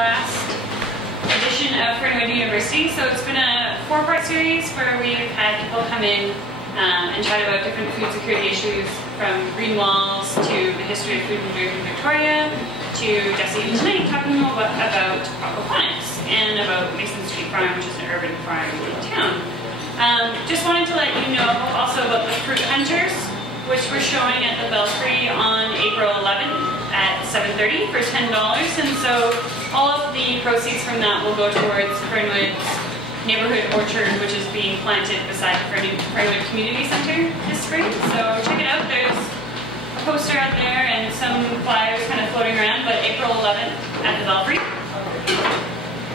last edition of Fernwood University. So it's been a 4-part series where we've had people come in and chat about different food security issues, from green walls to the history of food and drink in Victoria, to Jesse tonight talking about aquaponics and about Mason Street Farm, which is an urban farm in town. Just wanted to let you know also about the fruit hunters, which we're showing at the Belfry on April 11th at 7:30 for $10. And so all of the proceeds from that will go towards Fernwood's Neighbourhood orchard, which is being planted beside the Fernwood Community Centre this spring. So check it out. There's a poster out there and some flyers kind of floating around, but April 11th at the Belfry.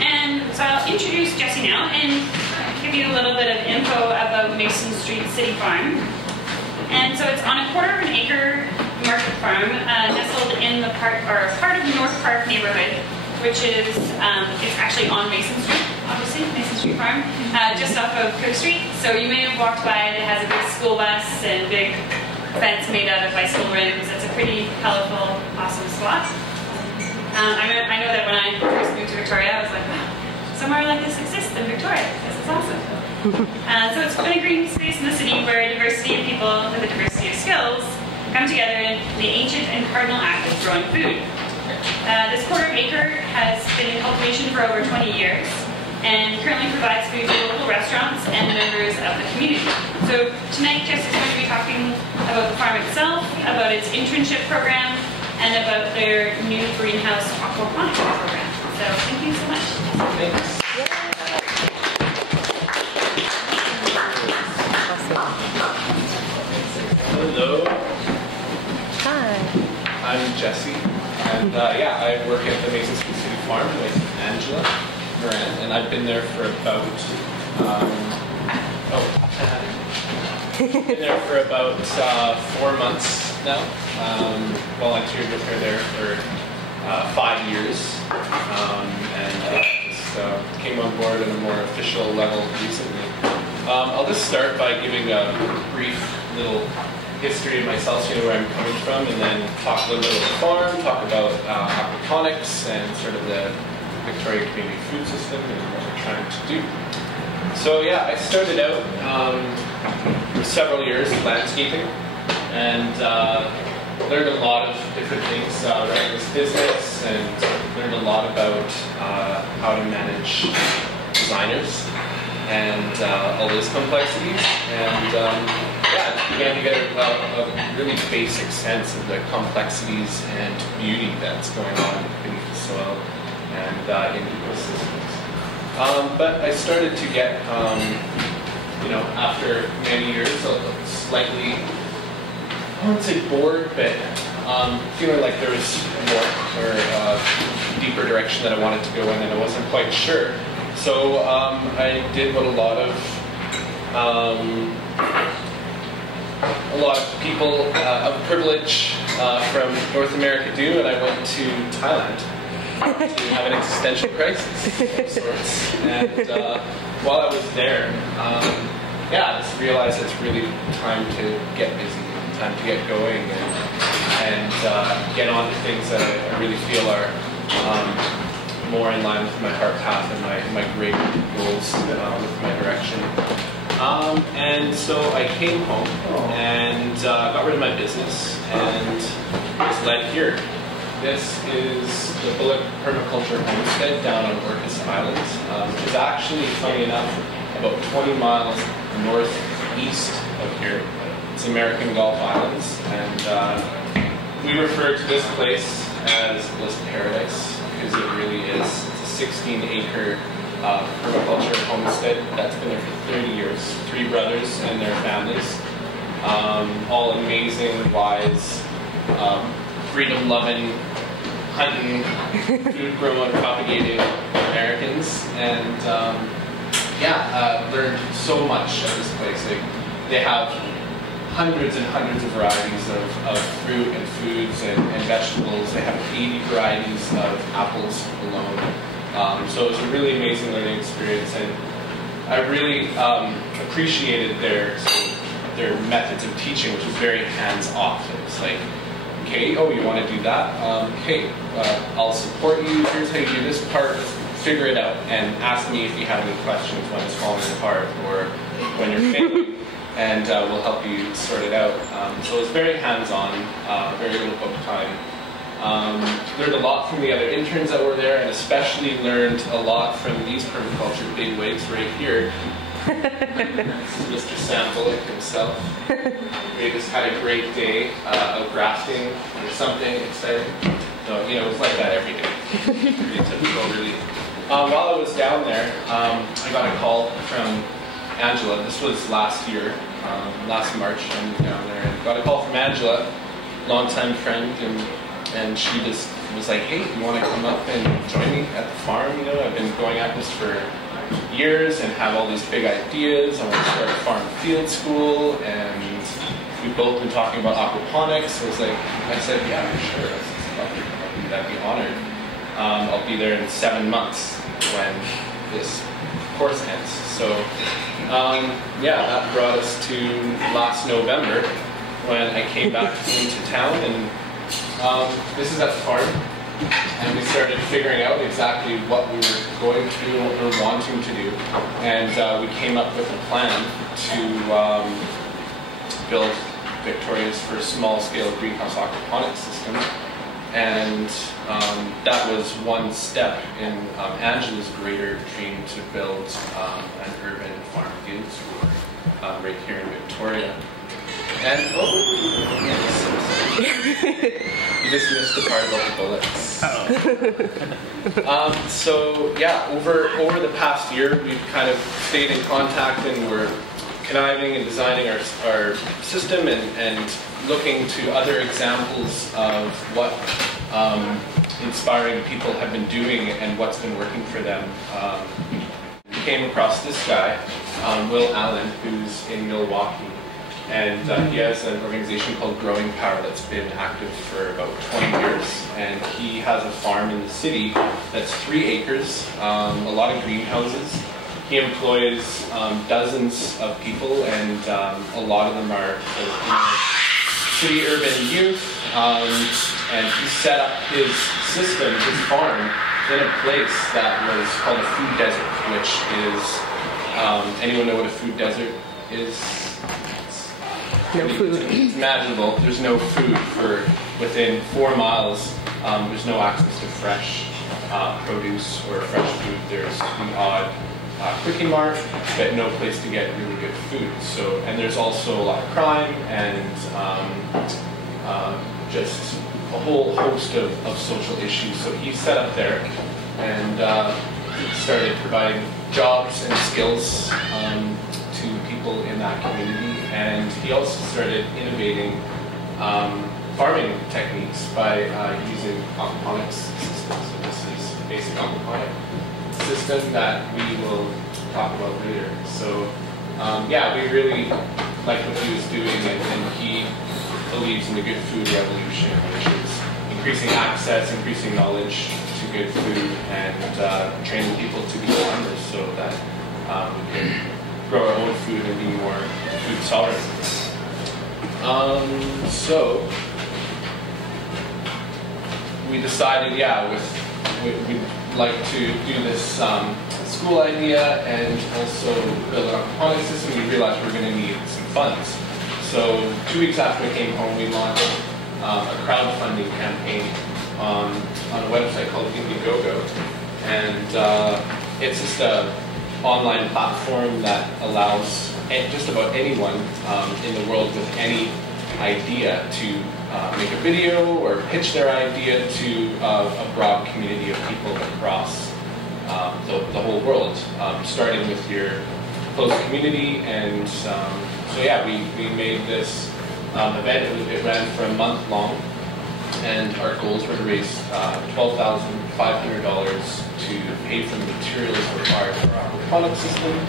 And so I'll introduce Jesse now and give you a little bit of info about Mason Street City Farm. And so it's on a 1/4 of an acre market farm nestled in the part of North Park neighborhood, which is it's actually on Mason Street, obviously, Mason Street Farm, just off of Cook Street. So you may have walked by it. It has a big school bus and big fence made out of bicycle rims. It's a pretty colorful, awesome spot. I know that when I first moved to Victoria, I was like, wow, somewhere like this exists in Victoria. This is awesome. So it's been a green space in the city where a diversity of people with a diversity of skills come together in the ancient and cardinal act of growing food. This 1/4 acre has been in cultivation for over 20 years and currently provides food to local restaurants and members of the community. So tonight Jess is going to be talking about the farm itself, about its internship program, and about their new greenhouse aquaponics program. So thank you so much. Thanks. Hello. Hi. I'm Jesse, and yeah, I work at the Mason Street City Farm with Angela Moran, and I've been there for about been there for about 4 months now. Volunteered with her there for 5 years, and just came on board at a more official level recently. I'll just start by giving a brief little history of myself, so you know where I'm coming from, and then talk a little bit about the farm, talk about aquaponics and sort of the Victoria community food system and what we're trying to do. So yeah, I started out for several years in landscaping and learned a lot of different things, running this business, and learned a lot about how to manage designers and all those complexities, and yeah, I began to get a really basic sense of the complexities and beauty that's going on beneath the soil and in ecosystems. But I started to get, you know, after many years, slightly, I wouldn't say bored, but feeling like there was more or deeper direction that I wanted to go in, and I wasn't quite sure. So I did what a lot of people of privilege from North America do, and I went to Thailand to have an existential crisis of sorts. And while I was there, yeah, I just realized it's really time to get busy, time to get going, and get on to things that I really feel are more in line with my heart path and my great goals with my direction. And so I came home and got rid of my business and was led here. This is the Bullock Permaculture Homestead down on Orcas Island, which is actually, funny enough, about 20 miles northeast of here. It's American Gulf Islands, and we refer to this place as Bliss Paradise, because it really is. It's a 16-acre permaculture homestead that's been there for 30 years. 3 brothers and their families, all amazing, wise, freedom-loving, hunting, food-growing, propagating Americans, and yeah, learned so much at this place. They have hundreds and hundreds of varieties of fruit and foods and vegetables. They have 80 varieties of apples alone. So it was a really amazing learning experience, and I really appreciated their methods of teaching, which was very hands-off. It was like okay, oh, you want to do that? Okay, I'll support you. Here's how you do this part. Figure it out, and ask me if you have any questions when it's falling apart or when you're failing, and we'll help you sort it out. So it's very hands-on, very little book time. Learned a lot from the other interns that were there, and especially learned a lot from these permaculture bigwigs right here. This is Mr. Sam Bullock himself. We just had a great day of grafting or something exciting. So, you know, it's like that every day. Pretty typical, really. While I was down there, I got a call from Angela. This was last year, last March. I moved down there and got a call from Angela, longtime friend, and she just was like, "Hey, you want to come up and join me at the farm? You know, I've been going at this for years and have all these big ideas. I want to start a farm field school, and we've both been talking about aquaponics." I said, "Yeah, for sure. I'd be honored. I'll be there in 7 months when this course ends." So, yeah, that brought us to last November when I came back into town, and this is at the farm, and we started figuring out exactly what we were going to do and what we were wanting to do, and we came up with a plan to build Victoria's first small-scale greenhouse aquaponics system. And that was one step in Angela's greater dream to build an urban farm field school right here in Victoria. And you just missed the part about the bullets. So yeah, over the past year, we've kind of stayed in contact, and we're conniving and designing our system and looking to other examples of what inspiring people have been doing and what's been working for them. We came across this guy, Will Allen, who's in Milwaukee, and he has an organization called Growing Power that's been active for about 20 years, and he has a farm in the city that's 3 acres, a lot of greenhouses. He employs dozens of people, and a lot of them are city urban youth, and he set up his system, his farm, in a place that was called a food desert, which is, anyone know what a food desert is? No food. It's imaginable. There's no food for within 4 miles. There's no access to fresh produce or fresh food. There's the odd quickie mart, but no place to get really good food. So, and there's also a lot of crime and just a whole host of social issues. So he set up there and started providing jobs and skills to people in that community. And he also started innovating farming techniques by using aquaponics systems. So this is a basic aquaponic system that we will talk about later. So yeah, we really like what he was doing, and he believes in the good food revolution, which is increasing access, increasing knowledge to good food, and training people to be farmers so that we can grow our own food and be more food sovereign. So we decided, yeah, we'd like to do this school idea and also build an aquaponics system. We realized we were going to need some funds. So 2 weeks after I came home, we launched a crowdfunding campaign on a website called Indigo Goat. And it's just an online platform that allows just about anyone in the world with any idea to make a video or pitch their idea to a broad community of people across the whole world, starting with your close community. And so yeah, we made this event. It ran for a month long, and our goals were to raise $12,500 to pay for the materials required for our aquaponics system,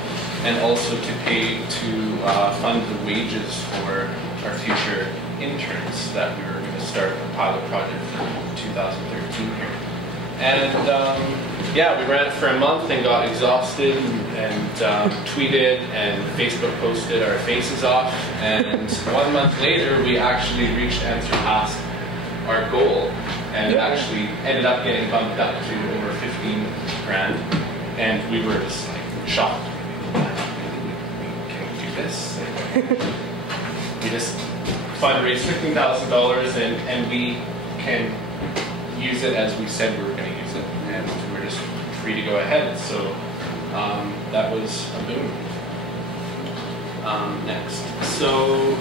and also to pay to fund the wages for our future interns that we were going to start a pilot project for 2013 here. And yeah, we ran it for a month and got exhausted and tweeted and Facebook posted our faces off. And 1 month later, we actually reached and surpassed our goal, and actually ended up getting bumped up to over 15 grand, and we were just like shocked. Can we do this? We just fundraised $15,000, and we can use it as we said we were going to use it, and we're just free to go ahead. So that was a boom. Next, so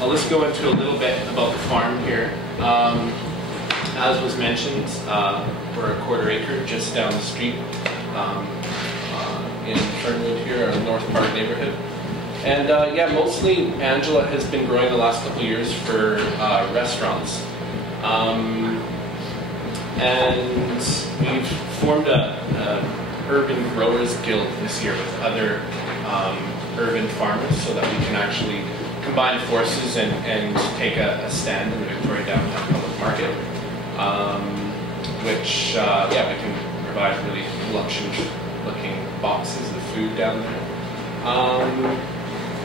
I'll just go into a little bit about the farm here. As was mentioned, we're a quarter acre just down the street in Fernwood here, our North Park neighborhood. And yeah, mostly Angela has been growing the last couple of years for restaurants. And we've formed a urban growers guild this year with other urban farmers so that we can actually combine forces and take a stand in the Victoria Downtown Public Market, which yeah, we can provide really luxurious-looking boxes of food down there.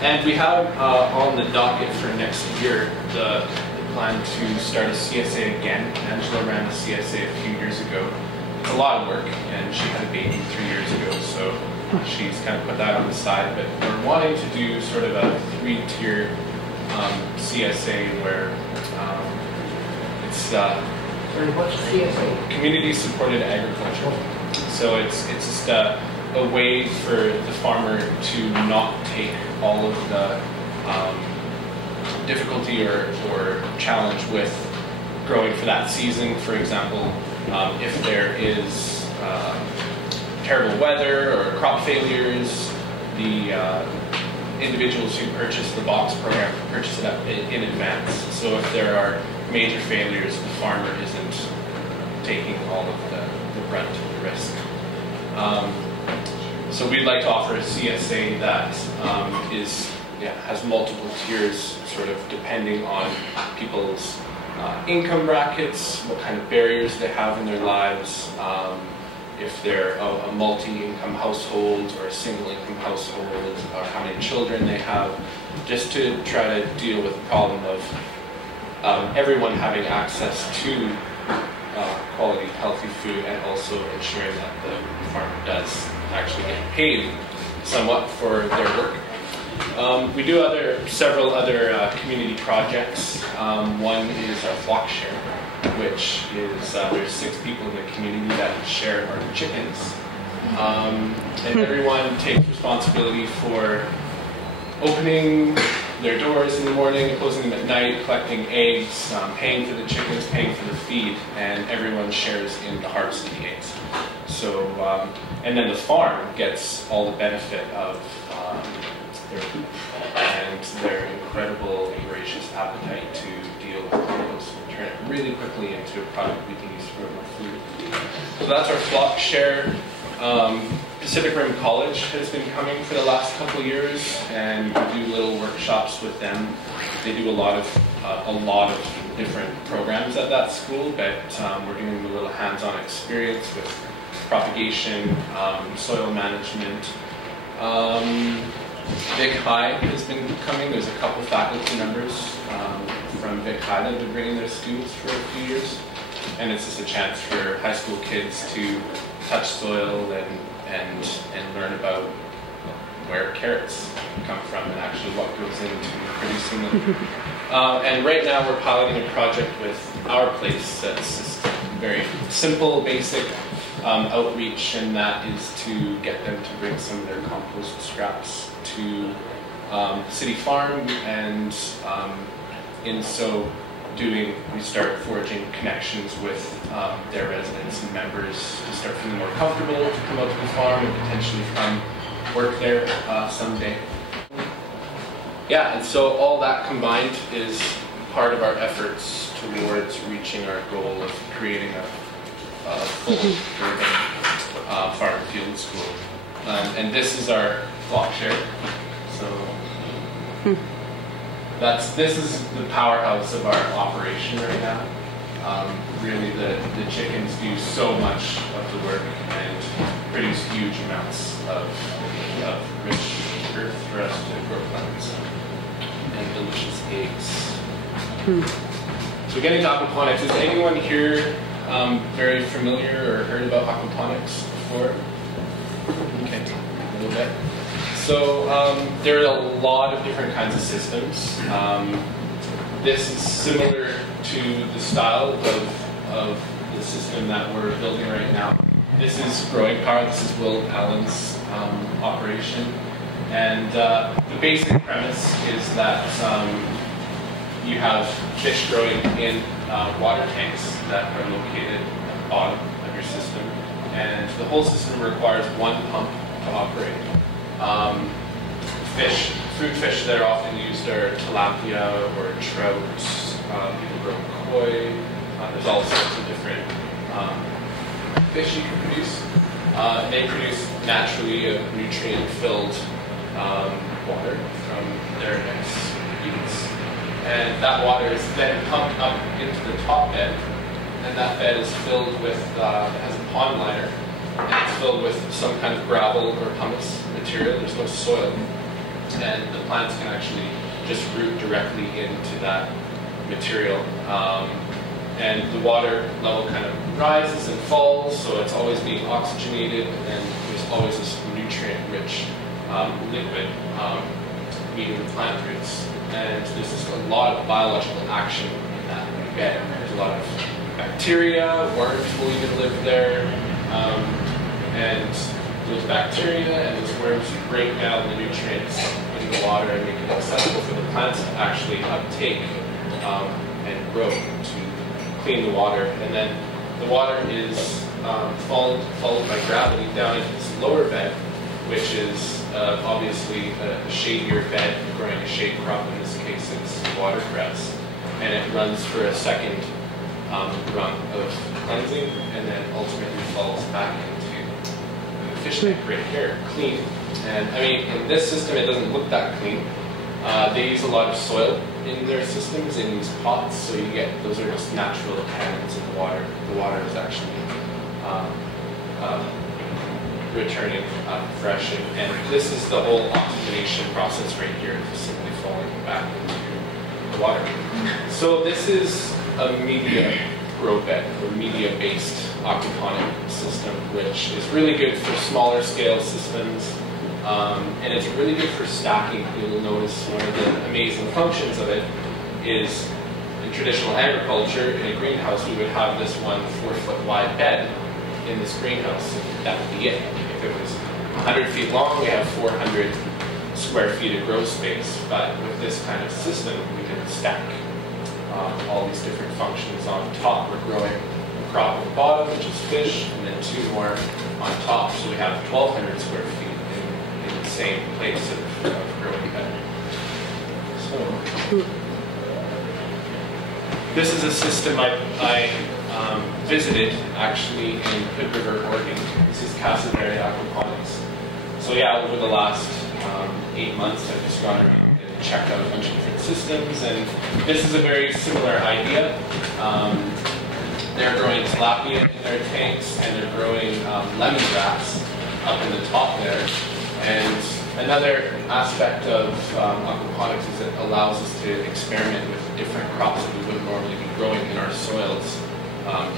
And we have on the docket for next year the plan to start a CSA again. Angela ran a CSA a few years ago. It's a lot of work, and she had a baby 3 years ago, so she's kind of put that on the side. But we're wanting to do sort of a 3-tier CSA where it's what's CSA? community supported agriculture. So it's just a way for the farmer to not take all of the difficulty or challenge with growing for that season. For example, if there is terrible weather or crop failures, the individuals who purchase the box program purchase it up in advance. So if there are major failures, the farmer isn't taking all of the brunt of the risk. So we'd like to offer a CSA that has multiple tiers, sort of depending on people's income brackets, what kind of barriers they have in their lives, if they're a multi-income household or a single-income household, or how many children they have, just to try to deal with the problem of everyone having access to quality, healthy food, and also ensuring that the farmer does actually get paid somewhat for their work. We do several other community projects. One is our flock share, which is there's 6 people in the community that share our chickens, and everyone takes responsibility for opening their doors in the morning and closing them at night, collecting eggs, paying for the chickens, paying for the feed, and everyone shares in the harvest of the eggs. So, and then the farm gets all the benefit of their poop and their incredible voracious appetite to deal with compost and turn it really quickly into a product we can use to grow more food. So that's our flock share. Pacific Rim College has been coming for the last couple of years, and we do little workshops with them. They do a lot of different programs at that school, but we're doing a little hands-on experience with propagation, soil management. Vic High has been coming. There's a couple faculty members from Vic High that have been bringing their students for a few years, and it's just a chance for high school kids to touch soil and learn about where carrots come from and actually what goes into producing them. And right now we're piloting a project with our place that's just very simple, basic outreach, and that is to get them to bring some of their compost scraps to City Farm, and in so doing, we start forging connections with their residents and members to start feeling more comfortable to come out to the farm and potentially come work there someday. Yeah, and so all that combined is part of our efforts towards reaching our goal of creating a full urban farm field school. And this is our flock share. So this is the powerhouse of our operation right now. Really, the chickens do so much of the work and produce huge amounts of rich earth for us to grow plants and delicious eggs. So getting to aquaponics, is anyone here very familiar or heard about aquaponics before? Okay, a little bit. So there are a lot of different kinds of systems. This is similar to the style of the system that we're building right now. This is growing power. This is Will Allen's operation. And the basic premise is that you have fish growing in water tanks that are located at the bottom of your system. And the whole system requires one pump to operate. Food fish that are often used are tilapia or trout. People grow koi. There's all sorts of different fish you can produce. They produce naturally a nutrient-filled water from their eggs. And that water is then pumped up into the top bed, and that bed is filled with, it has a pond liner, and it's filled with some kind of gravel or pumice material. There's no soil, and the plants can actually just root directly into that material. And the water level kind of rises and falls, so it's always being oxygenated, and there's always this nutrient-rich liquid meeting the plant roots. And there's just a lot of biological action in that bed. There's a lot of bacteria, worms will even live there, and those bacteria and those worms break down the nutrients in the water and make it accessible for the plants to actually uptake and grow to clean the water. And then the water is followed by gravity down into this lower bed, which is obviously a shadier bed growing a shade crop. In this case, it's watercress, and it runs for a second run of cleansing, and then ultimately falls back into the fish tank right here, clean. And I mean, in this system, it doesn't look that clean. They use a lot of soil in their systems in these pots, so you get those are just natural tannins in the water. The water is actually returning fresh, and this is the whole oxygenation process right here, just simply falling back into the water. So this is a media grow bed, or media-based aquaponic system, which is really good for smaller scale systems, and it's really good for stacking. You'll notice one of the amazing functions of it is in traditional agriculture, in a greenhouse, we would have this 4-foot wide bed in this greenhouse, and that would be it. If it was 100 feet long, we have 400 square feet of grow space. But with this kind of system, we can stack all these different functions on top. We're growing a crop at the bottom, which is fish, and then 2 more on top. So we have 1,200 square feet in the same place of growing bed. So this is a system I visited actually in Hood River, Oregon. This is Casaverde Aquaponics. So yeah, over the last 8 months, I've just gone around and checked out a bunch of different systems, and this is a very similar idea. They're growing tilapia in their tanks, and they're growing lemongrass up in the top there. And another aspect of aquaponics is it allows us to experiment with different crops that we wouldn't normally be growing in our soils.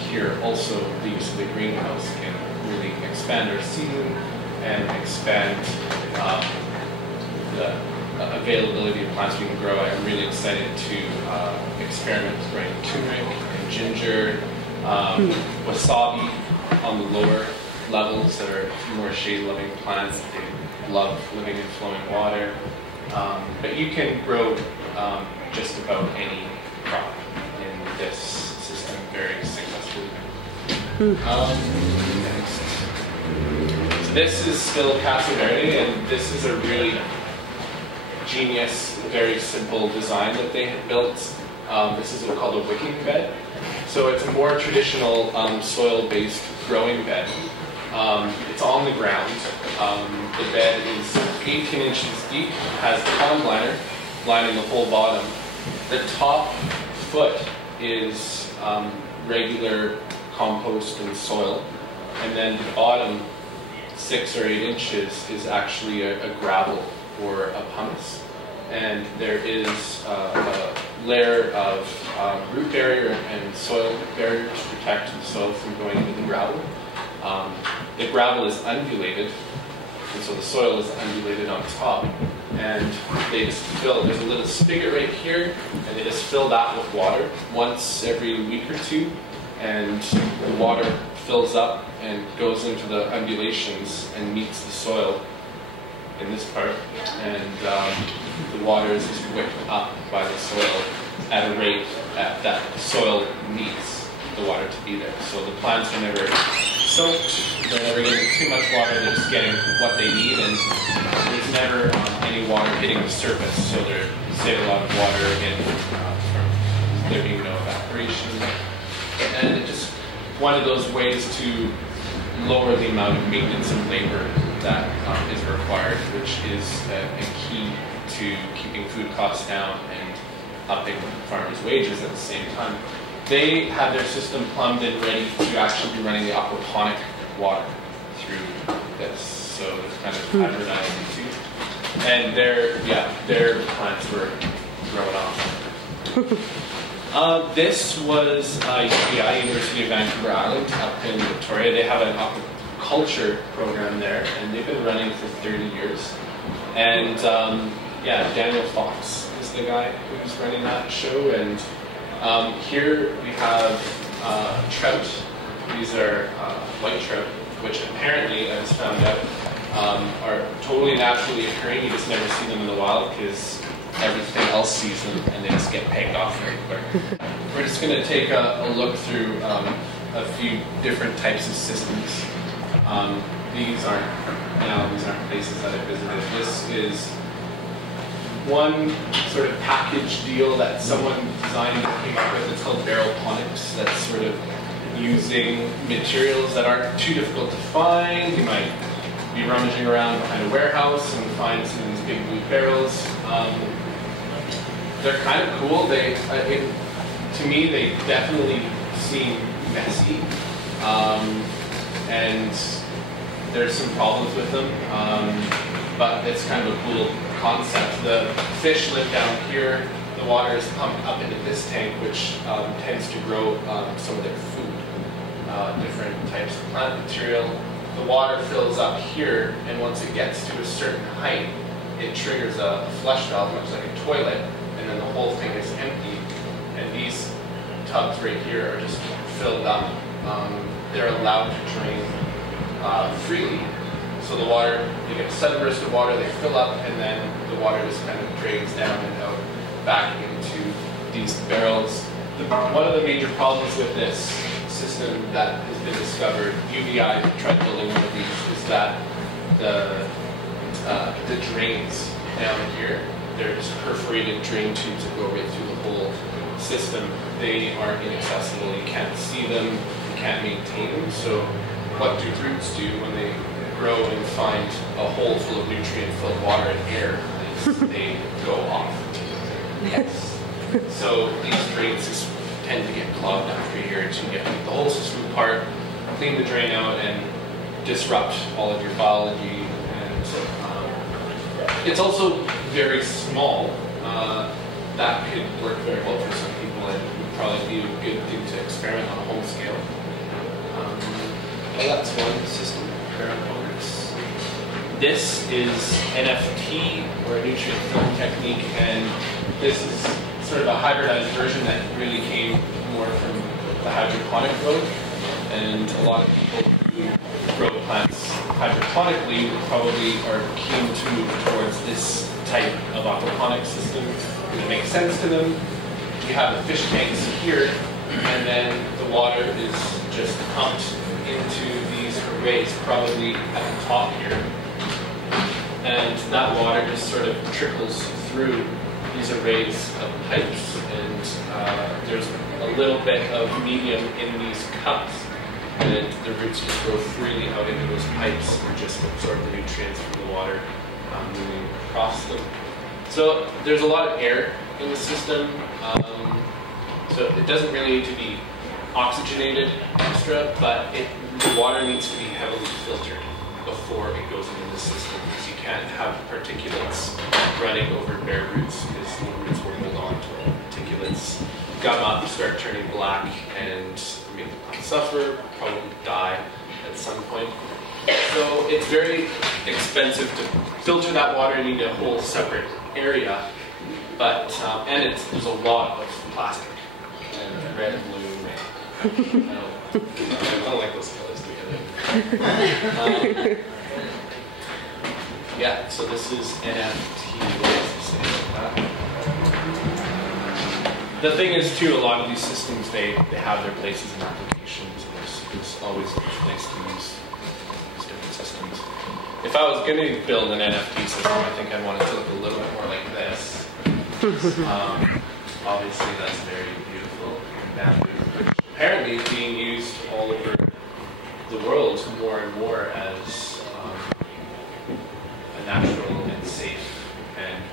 Here also, the use of the greenhouse can really expand our season and expand the availability of plants we can grow. I'm really excited to experiment with growing turmeric and ginger, wasabi on the lower levels that are more shade-loving plants. They love living in flowing water. But you can grow just about any crop in this system very successfully. Next. So this is still Casaverde, and this is a really genius, very simple design that they had built. This is what's called a wicking bed. So it's a more traditional soil-based growing bed. It's on the ground. The bed is 18 inches deep, has a pond liner lining the whole bottom. The top foot is regular compost and soil, and then the bottom 6 or 8 inches is actually a gravel or a pumice. and there is a layer of root barrier and soil barrier to protect the soil from going into the gravel. The gravel is undulated, and so the soil is undulated on top, and they just fill, there's a little spigot right here, and they just fill that with water once every week or two, and the water fills up and goes into the undulations and meets the soil in this part, and the water is just whipped up by the soil at a rate that the soil needs the water to be there. So the plants are never soaked, they're never getting too much water, they're just getting what they need, and there's never any water hitting the surface, so they save a lot of water again from there being no evaporation. And it's just one of those ways to lower the amount of maintenance and labor that is required, which is a key to keeping food costs down and upping farmers' wages at the same time. They have their system plumbed and ready to actually be running the aquaponic water through this. So it's kind of advertising too. And their plants were growing off. This was UVI, University of Vancouver Island, up in Victoria. They have an aquaculture program there, and they've been running for 30 years. And Daniel Fox is the guy who's running that show. And here we have trout. These are white trout, which apparently, I just found out, are totally naturally occurring. You just never see them in the wild because everything else sees them and they just get pegged off very quick. We're just going to take a look through a few different types of systems. These aren't places that I visited. This is one sort of package deal that someone designed and came up with. It's called aeroponics. That's sort of using materials that aren't too difficult to find. You might be rummaging around behind a warehouse and find some of these big blue barrels. They're kind of cool. To me, they definitely seem messy, and there's some problems with them, but it's kind of a cool concept. The fish live down here. The water is pumped up into this tank, which tends to grow some of their food, different types of plant material. The water fills up here, and once it gets to a certain height, it triggers a flush valve, much like a toilet, and then the whole thing is empty. And these tubs right here are just filled up. They're allowed to drain freely. So the water, you get a sudden burst of water, they fill up, and then the water just kind of drains down and out back into these barrels. One of the major problems with this system that has been discovered, UVI tried building one of these, is that the drains down here, they're just perforated drain tubes that go right through the whole system. They are inaccessible. You can't see them, you can't maintain them. So what do roots do when they grow and find a hole full of nutrient-filled water and air? They go off. Yes. So these drains just tend to get clogged after a year or two. You have to take the whole system apart, clean the drain out, and disrupt all of your biology. And it's also very small. That could work very well for some people, and would probably be a good thing to experiment on a home scale. Well, that's one system, aeroponics. This is NFT, or a nutrient film technique, and this is sort of a hybridized version that really came more from the hydroponic growth. And a lot of people who grow plants hydroponically probably are keen to move towards this type of aquaponic system because it makes sense to them. You have the fish tanks here, and then the water is just pumped into these arrays, probably at the top here. And that water just sort of trickles through these arrays of pipes, and there's a little bit of medium in these cups, and the roots just grow freely out into those pipes and just absorb the nutrients from the water moving across them. So there's a lot of air in the system, so it doesn't really need to be oxygenated extra, but the water needs to be heavily filtered. before it goes into the system, because you can't have particulates running over bare roots, because the roots will hold on to particulates, gum up, start turning black, and make the plant suffer, probably die at some point. So it's very expensive to filter that water. You need a whole separate area, but and there's a lot of plastic and red and blue. I don't like those colors together. Yeah, so this is NFT. What does it say about that? The thing is, too, a lot of these systems, they have their places in applications. It's always nice to use these different systems. If I was going to build an NFT system, I think I'd want it to look a little bit more like this. Obviously, that's very beautiful bamboo, which apparently is being used all over the world more and more as a natural and safe and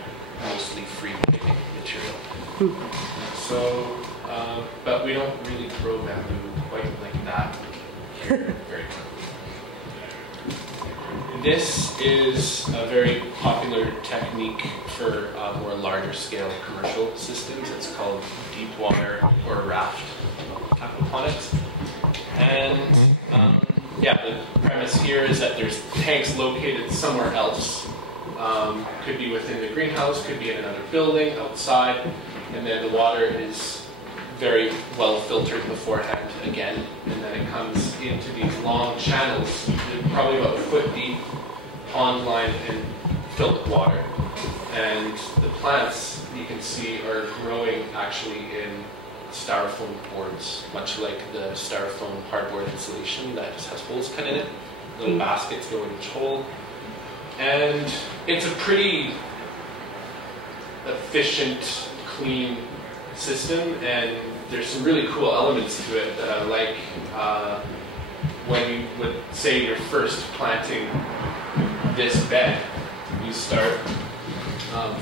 mostly free material. So, but we don't really grow bamboo quite like that. Very cool. This is a very popular technique for more larger scale commercial systems. It's called deep water or raft aquaponics. And yeah, the premise here is that there's tanks located somewhere else. Could be within the greenhouse, could be in another building, outside, and then the water is very well filtered beforehand again, and then it comes into these long channels, probably about a foot deep, pond-lined and filled with water. And the plants, you can see, are growing actually in styrofoam boards, much like the styrofoam hardboard insulation that just has holes cut in it. Little baskets go in each hole. And it's a pretty efficient, clean system, and there's some really cool elements to it that I like. When you would say you're first planting this bed, you start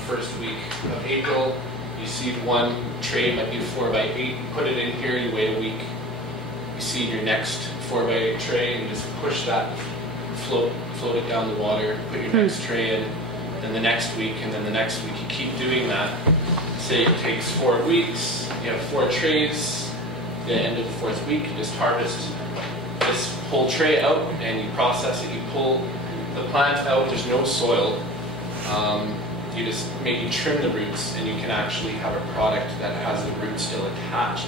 first week of April, you seed one tray, might be 4x8, you put it in here, you wait a week, you seed your next 4x8 tray, and you just push that, float it down the water, put your next tray in, then the next week, and then the next week. You keep doing that. Say it takes 4 weeks, you have 4 trays, at the end of the 4th week, you just harvest this whole tray out and you process it, you pull the plant out, there's no soil. You just maybe trim the roots, and you can actually have a product that has the roots still attached,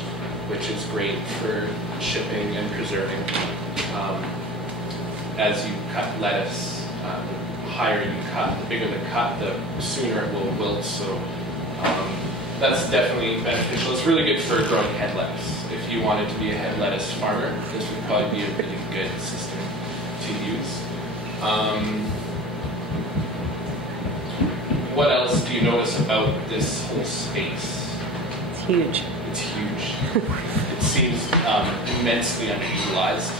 which is great for shipping and preserving. As you cut lettuce, the higher you cut, the bigger the cut, the sooner it will wilt. So that's definitely beneficial. It's really good for growing head lettuce. If you wanted to be a head lettuce farmer, this would probably be a really good system to use. What else do you notice about this whole space? It's huge. It's huge. It seems immensely underutilized.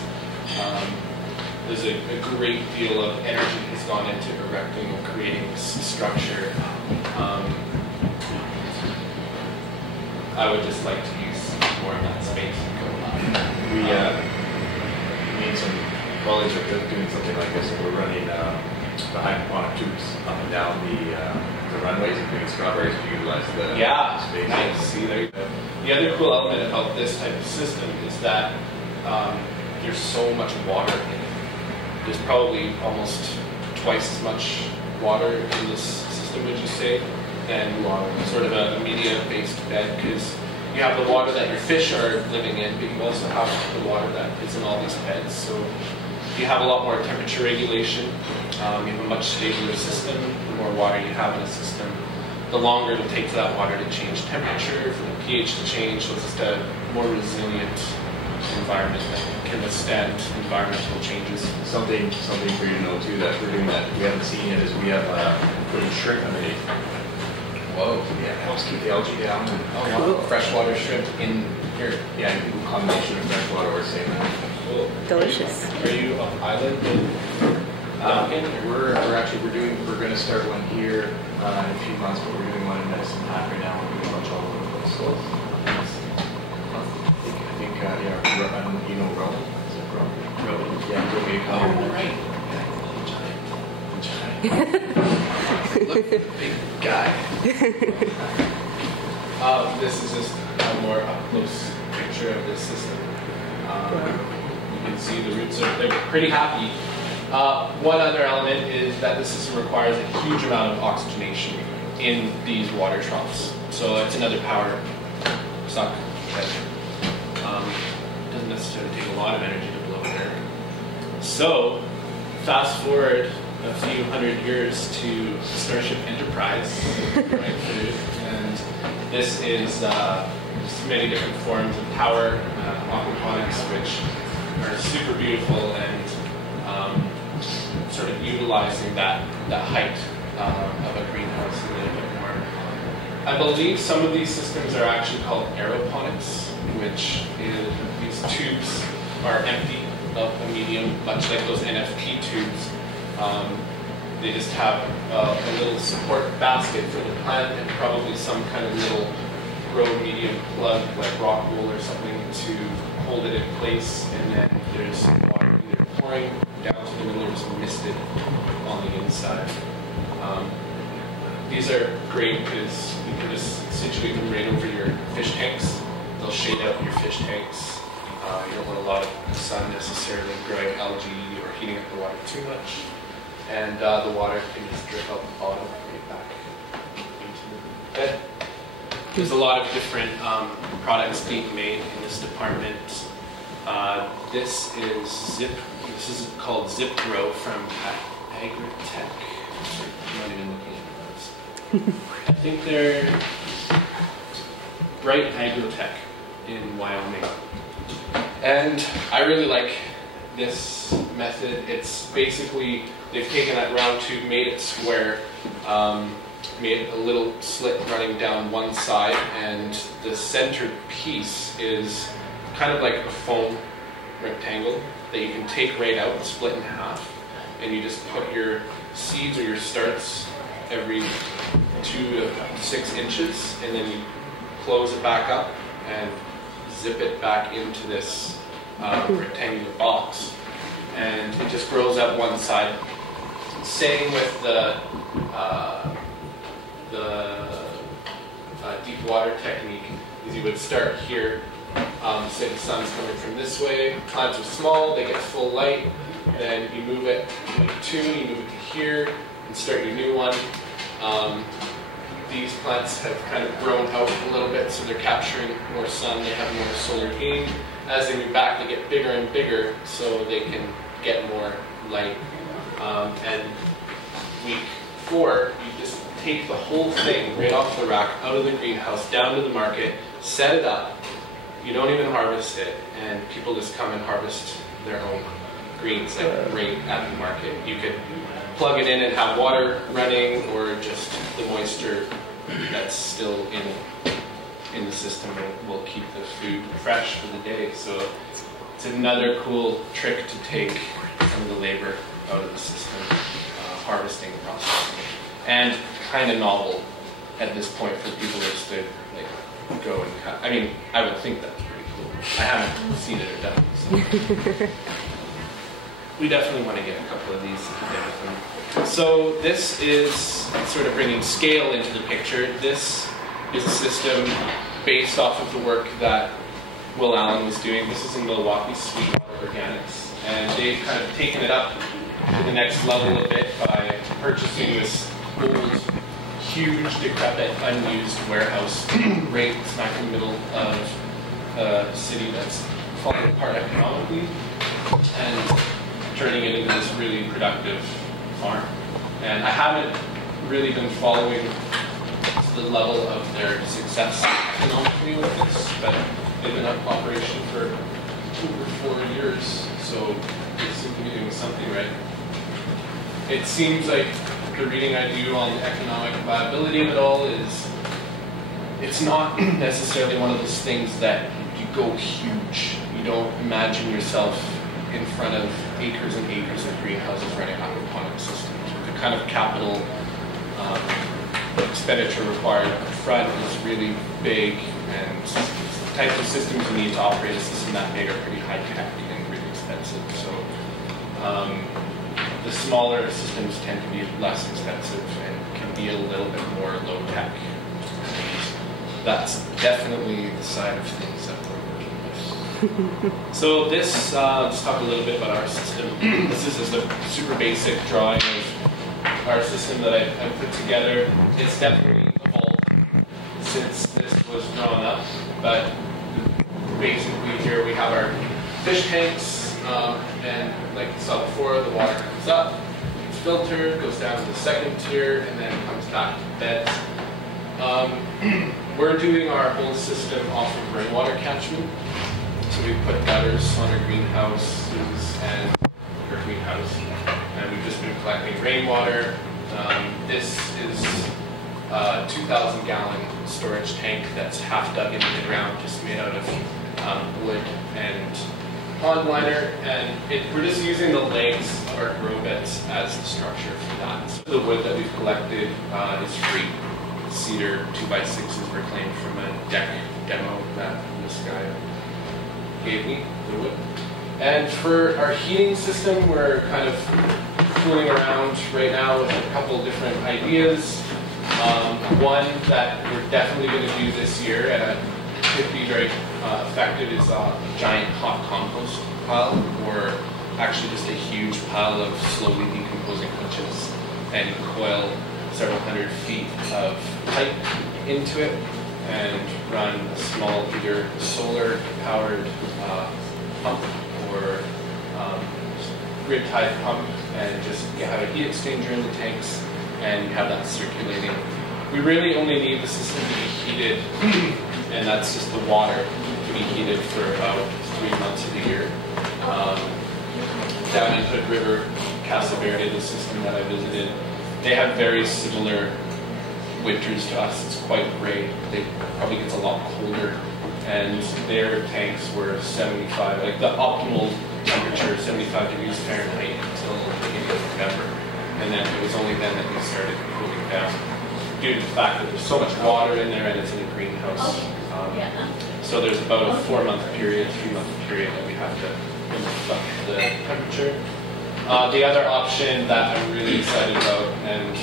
There's a great deal of energy has gone into erecting and creating this structure. I would just like to use more of that space. We need some colleagues are doing something like this, and we're running the hydroponic tubes up and down the runways and doing strawberries to utilize the space. Nice. See, there you go. The other cool element about this type of system is that there's so much water in it. There's probably almost twice as much water in this system, would you say, than sort of a media-based bed, because you have the water that your fish are living in, but you also have the water that is in all these beds. So you have a lot more temperature regulation. You have a much stabler system. The more water you have in a system, the longer it'll take for that water to change temperature, for the pH to change. So it's just a more resilient environment that can withstand environmental changes. Something for you to know too that we're doing that we haven't seen yet is we have putting shrimp underneath. Whoa! Yeah, it helps keep the algae down. Oh, wow. Freshwater shrimp in here. Yeah, a combination of freshwater or salmon. Cool. Delicious. Are you on island in Duncan? We're going to start one here in a few months, but we're doing one in Medicine Hat right now. We're doing a bunch all over the place. So I think you know Rowan. Is it Rowan? Rowan. Yeah, he's going to be a couple. Right. Yeah. Look, big guy. This is just a more up-close picture of this system. You can see the roots they're pretty happy. One other element is that this system requires a huge amount of oxygenation in these water troughs. So it's another power suck that doesn't necessarily take a lot of energy to blow air. So fast forward a few hundred years to Starship Enterprise, right, and this is just many different forms of power, aquaponics, which are super beautiful and sort of utilizing that height of a greenhouse a little bit more. I believe some of these systems are actually called aeroponics, which is these tubes are empty of a medium, much like those NFT tubes. They just have a little support basket for the plant and probably some kind of little grow medium plug like rock wool or something to hold it in place, and then there's water either pouring down to the middle or just misted on the inside. These are great because you can just situate them right over your fish tanks. They'll shade out your fish tanks. You don't want a lot of sun necessarily growing algae or heating up the water too much. And the water can just drip out the bottom right back into the bed. There's a lot of different products being made in this department. This is called Zip Grow from Agritech. I'm not even looking at those. I think they're Bright Agrotech in Wyoming. And I really like this method. It's basically, they've taken that round tube, made it square, made a little slit running down one side, and the center piece is kind of like a foam rectangle that you can take right out and split in half, and you just put your seeds or your starts every 2 to 6 inches, and then you close it back up and zip it back into this rectangular box, and it just grows up one side. Same with the deep water technique, is you would start here, say the sun's coming from this way, plants are small, they get full light, then you move it to like 2, you move it to here, and start your new one. These plants have kind of grown out a little bit, so they're capturing more sun, they have more solar gain. As they move back, they get bigger and bigger, so they can get more light. And week 4, you just take the whole thing right off the rack, out of the greenhouse, down to the market, set it up. You don't even harvest it, and people just come and harvest their own greens like right at the market. You could plug it in and have water running, or just the moisture that's still in the system will keep the food fresh for the day. So it's another cool trick to take some of the labor out of the system, harvesting processing, and kind of novel at this point for people just to like go and cut. I mean, I would think that's pretty cool. I haven't seen it or done it, so. We definitely want to get a couple of these together. So this is sort of bringing scale into the picture. This is a system based off of the work that Will Allen was doing. This is in Milwaukee, Sweetwater Organics. And they've kind of taken it up to the next level a bit by purchasing this old, huge, decrepit, unused warehouse right smack in the middle of a city that's falling apart economically, and turning it into this really productive farm. And I haven't really been following the level of their success economically with this, but they've been in operation for over 4 years, so they seem to be doing something right. It seems like the reading I do on the economic viability of it all is, it's not necessarily one of those things that you go huge. You don't imagine yourself in front of acres and acres of greenhouses running aquaponic systems. The kind of capital expenditure required up front is really big, and the types of systems you need to operate a system that big are pretty high-tech and really expensive. So the smaller systems tend to be less expensive and can be a little bit more low tech. That's definitely the side of things that we're working with. So this, let's talk a little bit about our system. This is just a super basic drawing of our system that I put together. It's definitely evolved since this was drawn up, but basically here we have our fish tanks, and like you saw before, the water comes up, it's filtered, goes down to the second tier, and then comes back to beds. We're doing our whole system off of rainwater catchment. So we put gutters on our greenhouses and our greenhouse, and we've just been collecting rainwater. This is a 2,000 gallon storage tank that's half dug into the ground, just made out of wood and pond liner, and we're just using the legs of our grow beds as the structure for that. So the wood that we've collected is free. Cedar 2x6s were claimed from a deck demo that this guy gave me, the wood. And for our heating system, we're kind of fooling around right now with a couple different ideas. One that we're definitely going to do this year and could be very effective is a giant hot compost pile, or actually just a huge pile of slowly decomposing hutches, and coil several hundred feet of pipe into it and run a small either solar powered pump or grid tied pump, and just you have a heat exchanger in the tanks and you have that circulating. We really only need the system to be heated, and that's just the water to be heated for about 3 months of the year. Down in Hood River, Casa Verde, the system that I visited, they have very similar winters to us. It's quite great. It probably gets a lot colder, and their tanks were 75, like the optimal temperature, 75 degrees Fahrenheit until the beginning of November. And then it was only then that we started cooling down, due to the fact that there's so much water in there and it's in a greenhouse. So there's about a 4-month period, 3-month period that we have to up the temperature. The other option that I'm really excited about and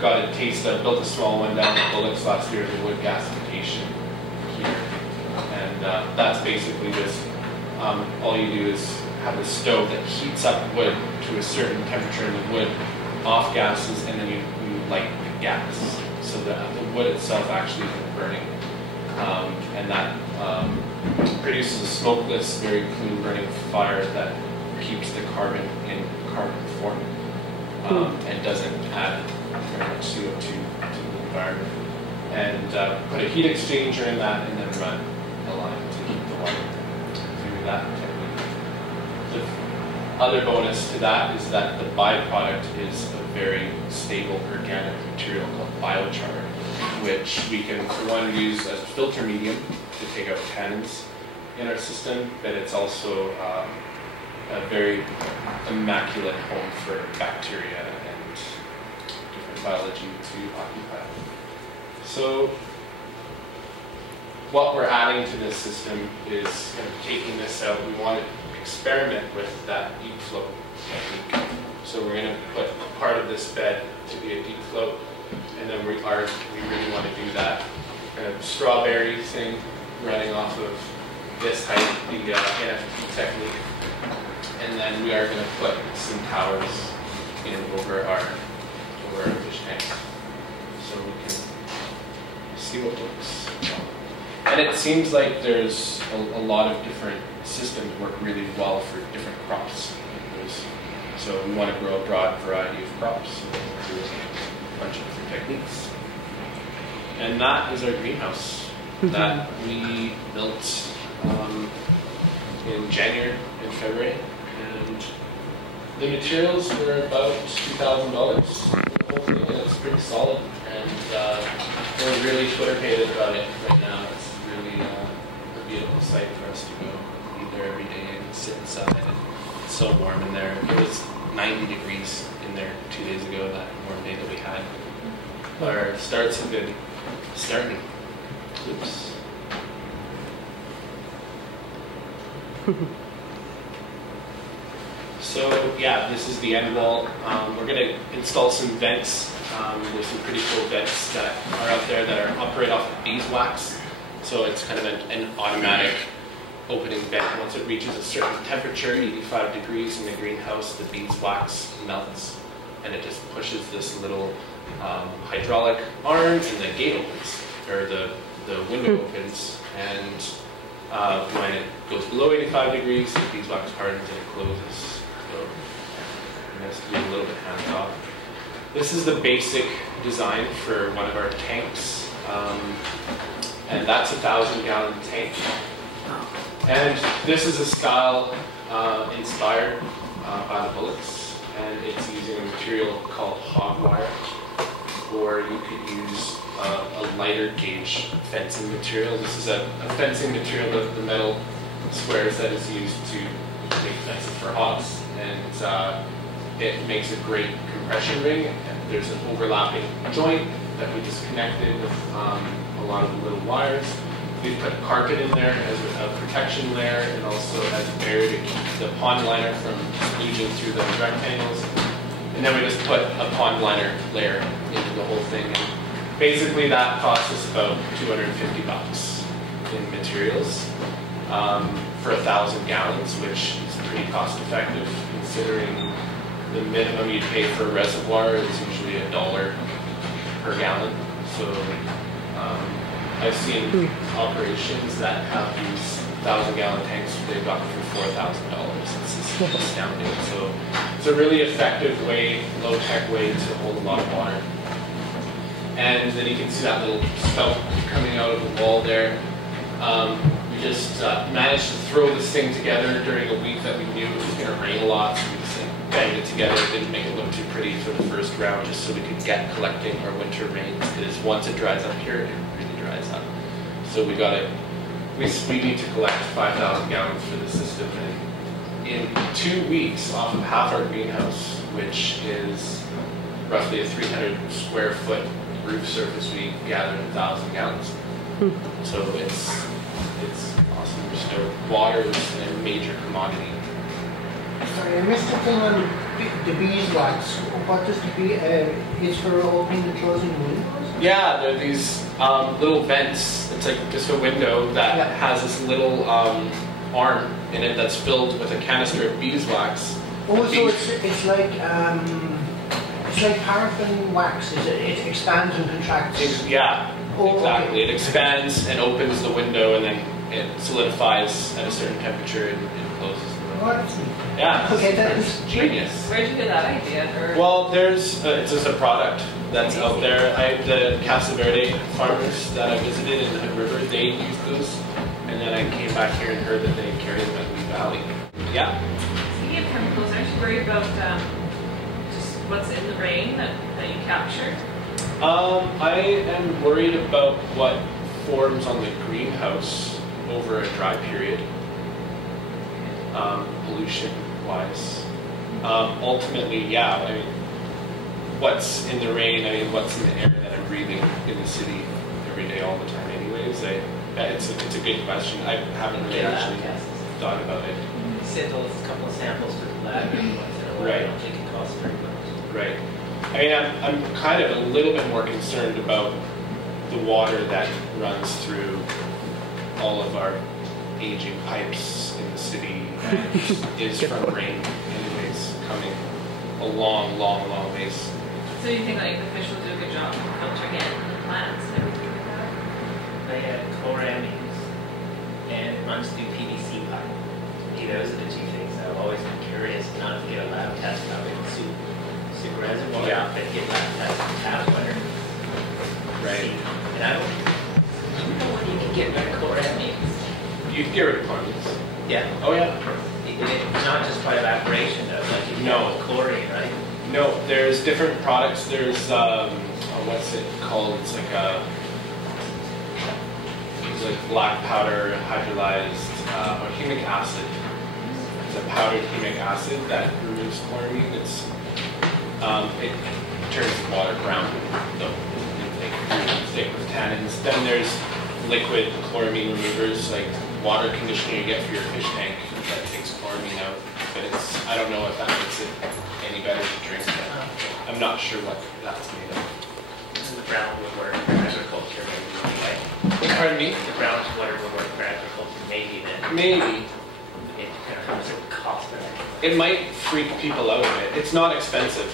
got a taste of, built a small one down at Bullocks last year, the wood gasification heater. And that's basically just, all you do is have a stove that heats up wood to a certain temperature in the wood, off gases, and then you light the gas. So that the wood itself actually isn't burning. And that produces a smokeless, very clean burning fire that keeps the carbon in carbon form and doesn't add very much CO2 to the environment. And put a heat exchanger in that and then run a line to heat the water. Do that technique. The other bonus to that is that the byproduct is a very stable organic material called biochar, which we can, for one, use as a filter medium to take out tannins in our system, but it's also a very immaculate home for bacteria and different biology to occupy. So what we're adding to this system is kind of taking this out. We want to experiment with that deep flow technique. So we're going to put part of this bed to be a deep float, and then we really want to do that kind of strawberry thing running off of this height, the NFT technique. And then we are going to put some towers in over our fish tank, so we can see what works. And it seems like there's a lot of different systems work really well for different crops. So we want to grow a broad variety of crops, so we'll do a bunch of different techniques. And that is our greenhouse that we built in January and February. And the materials were about $2,000 for the whole thing, and it's pretty solid. And we're really Twitter-hated about it right now. It's really a beautiful sight for us to go be there every day and sit inside. And it's so warm in there. It was 90 degrees in there 2 days ago, that warm day that we had. Our starts have been starting. Oops. So yeah, this is the end wall. We're going to install some vents. There's some pretty cool vents that are out there that are operate off of beeswax. So it's kind of an automatic opening vent. Once it reaches a certain temperature, 85 degrees in the greenhouse, the beeswax melts and it just pushes this little hydraulic arm and the gate opens, or the window opens, and when it goes below 85 degrees, the beeswax hardens and it closes. So I'm going to do a little bit hands-off. This is the basic design for one of our tanks, and that's a 1,000-gallon tank. And this is a style inspired by the bullets, and it's using a material called hog wire, or you could use a lighter gauge fencing material. This is a fencing material of the metal squares that is used to make fences for hogs, and it makes a great compression ring. And there's an overlapping joint that we just connected with a lot of little wires. We put a carpet in there as a protection layer, and also as a barrier to keep the pond liner from aging through the rectangles. And then we just put a pond liner layer into the whole thing. And basically that cost us about $250 in materials for 1,000 gallons, which is pretty cost effective considering the minimum you'd pay for a reservoir is usually $1 per gallon. So I've seen operations that have these 1,000-gallon tanks, they've got them for $4,000. It's astounding. So it's a really effective way, low-tech way to hold a lot of water. And then you can see that little spout coming out of the wall there. We just managed to throw this thing together during a week that we knew it was going to rain a lot. So we just banged it together. Didn't make it look too pretty for the first round, just so we could get collecting our winter rains. Because once it dries up here, it really dries up. So we got it. We need to collect 5,000 gallons for the system. And in 2 weeks, off of half our greenhouse, which is roughly a 300 square foot roof surface, we gathered 1,000 gallons. So it's awesome. So water is a major commodity. Sorry, I missed the thing on the beeswax. What does the bee, is for opening and closing windows? Yeah, there are these little vents. It's like just a window that has this little arm in it that's filled with a canister of beeswax. Oh, so it's like paraffin wax. Is it? It expands and contracts. Yeah, oh, exactly. Okay. It expands and opens the window, and then it solidifies at a certain temperature and closes. What? Yeah. Okay, that's genius. Where'd you get that idea? Or? Well, there's it's just a product that's out there. The Casa Verde farmers that I visited in the Hood River, they use those, and then I came back here and heard that they carry them at Lee Valley. Yeah. Speaking of chemicals, aren't you worried about just what's in the rain that you capture? I am worried about what forms on the greenhouse over a dry period. Pollution-wise. Ultimately, yeah, I mean, what's in the rain, I mean, what's in the air that I'm breathing in the city every day, all the time anyways? It's a good question. I haven't really actually thought about it. Send a couple of samples to the lab once in a while. Right. I don't think it costs very much. Right. I mean, I'm kind of a little bit more concerned about the water that runs through all of our aging pipes in the city and is from rain anyways, coming a long ways. So you think like the fish will do a good job of filtering in the plants and everything like that? They had chloramines and runs through PVC pipe. Those are the two things that I've always been curious, not to get a lab test of it, to reservoir, but get lab test of tap water. Right. And I don't know when you can get better chloramines. You hear it, Cardinals. Yeah. Oh yeah. It's not just by evaporation though, like you know with chlorine, right? No, there's different products. There's what's it called? It's like black powder hydrolyzed or humic acid. It's a powdered humic acid that removes chlorine. It turns water brown, so it's thick with tannins. Then there's liquid chloramine removers, like water conditioner you get for your fish tank that takes chloramine out. but I don't know if that makes it any better to drink. I'm not sure what that's made of. The brown would work for agriculture, maybe. Like, Pardon me? the brown water would work for agriculture, maybe then. Maybe. It kind of comes at cost of it. It might freak people out a bit. It's not expensive.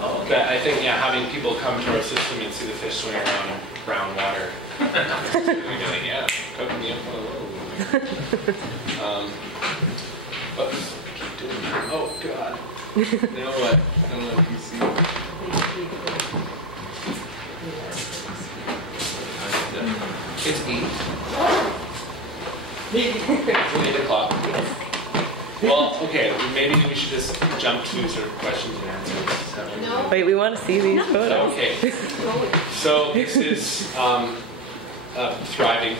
Oh, But I think, yeah, having people come to our system and see the fish swim around in brown water, it's really like, yeah, cook me up on a roll. But keep doing that. Oh, God. You know what? I don't know if you see. It's 8. It's 8 o'clock. Well, okay, maybe we should just jump to sort of questions and answers. No. Wait, we want to see these photos. Okay. So this is a thriving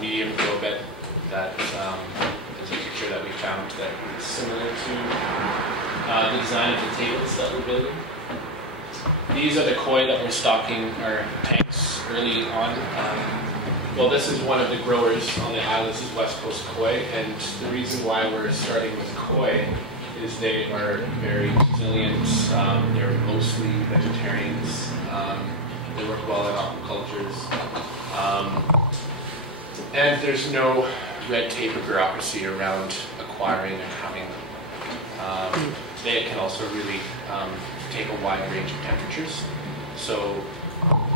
medium grow bed that is a picture that we found that is similar to the design of the tables that we're building. These are the koi that we're stocking our tanks early on. Well, this is one of the growers on the island. This is West Coast koi, and the reason why we're starting with koi is they are very resilient. They're mostly vegetarians. They work well in aquacultures. And there's no red tape or bureaucracy around acquiring and having them. They can also really take a wide range of temperatures. So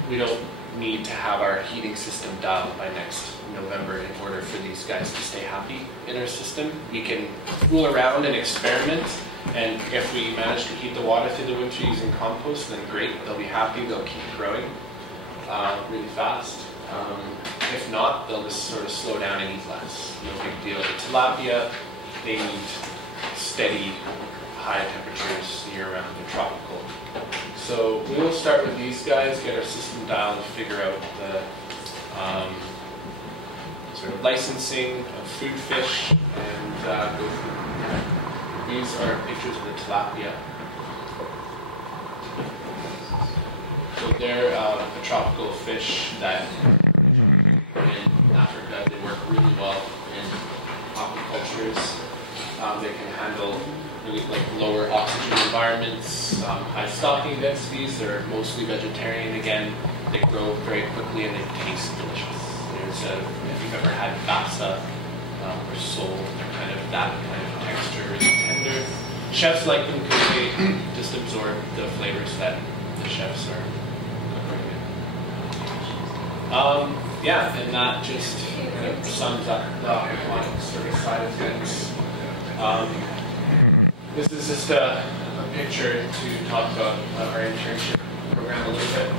we don't need to have our heating system dialed by next November in order for these guys to stay happy in our system. We can fool around and experiment, and if we manage to heat the water through the winter using compost, then great, they'll be happy, they'll keep growing really fast. If not, they'll just sort of slow down and eat less. No big deal. The tilapia, they need steady, high temperatures year-round. They're tropical. So we will start with these guys, get our system dialed, and figure out the sort of licensing of food fish, and go through. These are pictures of the tilapia. So they're a tropical fish that in Africa, they work really well in aquacultures. They can handle really lower oxygen environments, high stocking densities. They're mostly vegetarian. Again, they grow very quickly and they taste delicious. If you've ever had basa or sole, they're kind of that kind of texture, really tender. Chefs like them because they just absorb the flavors that the chefs are cooking. Yeah, and that just kind of sums up the aquaponics sort of side of things. This is just a picture to talk about our internship program a little bit.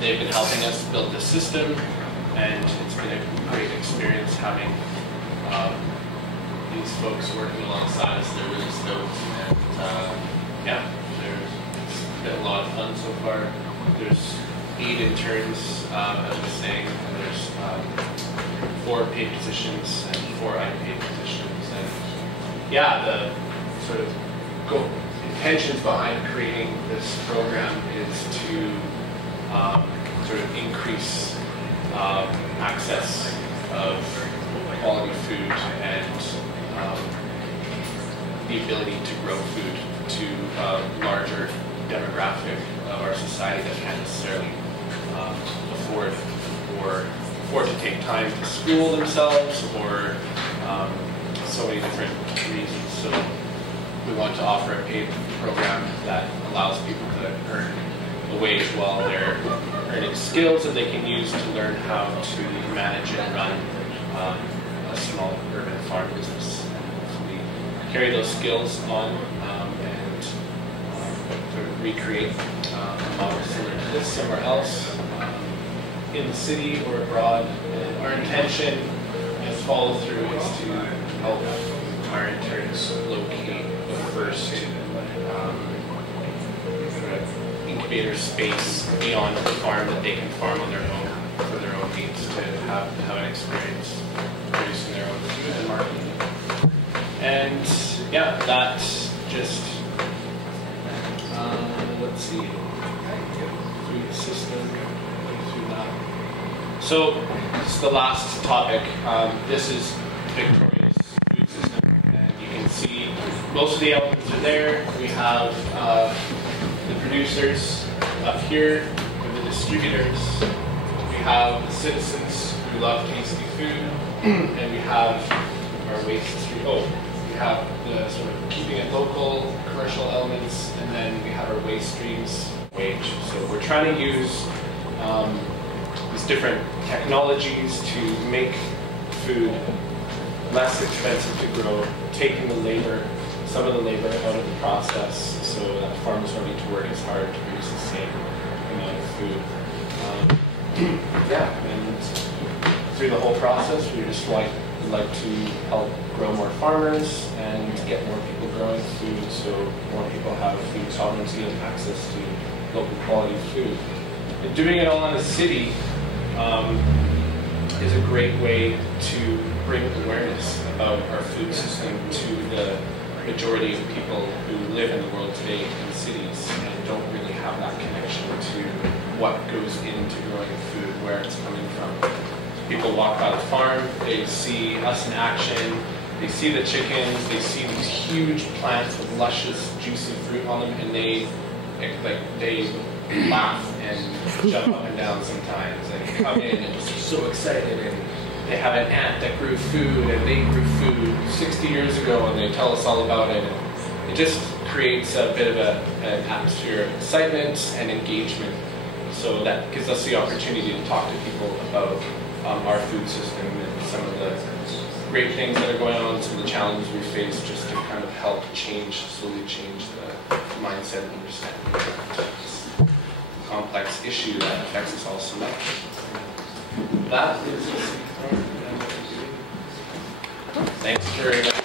They've been helping us build the system, and it's been a great experience having these folks working alongside us. They're really stoked, and yeah, it's been a lot of fun so far. There's 8 interns, as I was saying, and there's 4 paid positions and 4 unpaid positions. And yeah, the sort of intentions behind creating this program is to sort of increase access of quality food and the ability to grow food to a larger demographic of our society that can't necessarily afford to take time to school themselves, or so many different reasons. So we want to offer a paid program that allows people to earn a wage while they're earning skills that they can use to learn how to manage and run a small urban farm business. So we carry those skills on and sort of recreate a model similar to this somewhere else in the city or abroad. And our intention as follow through is to help our interns locate the first sort of incubator space beyond the farm that they can farm on their own for their own needs, to have an experience producing their own food and marketing. And yeah, that's just let's see, food system. So this is the last topic. This is Victoria's food system, and you can see most of the elements are there. We have the producers up here, with the distributors. We have the citizens who love tasty food, and we have our waste stream. Oh, we have the sort of keeping it local, commercial elements, and then we have our waste streams wage. So we're trying to use these different technologies to make food less expensive to grow, taking the labor, some of the labor out of the process, so that farmers don't need to work as hard to produce the same amount of food. Yeah, and through the whole process, we just like to help grow more farmers and get more people growing food, so more people have food sovereignty and access to local quality food. And doing it all in a city is a great way to bring awareness about our food system to the majority of people who live in the world today in cities and don't really have that connection to what goes into growing food, where it's coming from. People walk by the farm, they see us in action, they see the chickens, they see these huge plants with luscious, juicy fruit on them, and they laugh and jump up and down sometimes and come in and just so excited, and they have an aunt that grew food and they grew food 60 years ago and they tell us all about it. And it just creates a bit of an atmosphere of excitement and engagement. So that gives us the opportunity to talk to people about our food system and some of the great things that are going on, some of the challenges we face, just to kind of help slowly change the mindset and understanding of this complex issue that affects us all so much. That is thanks very much.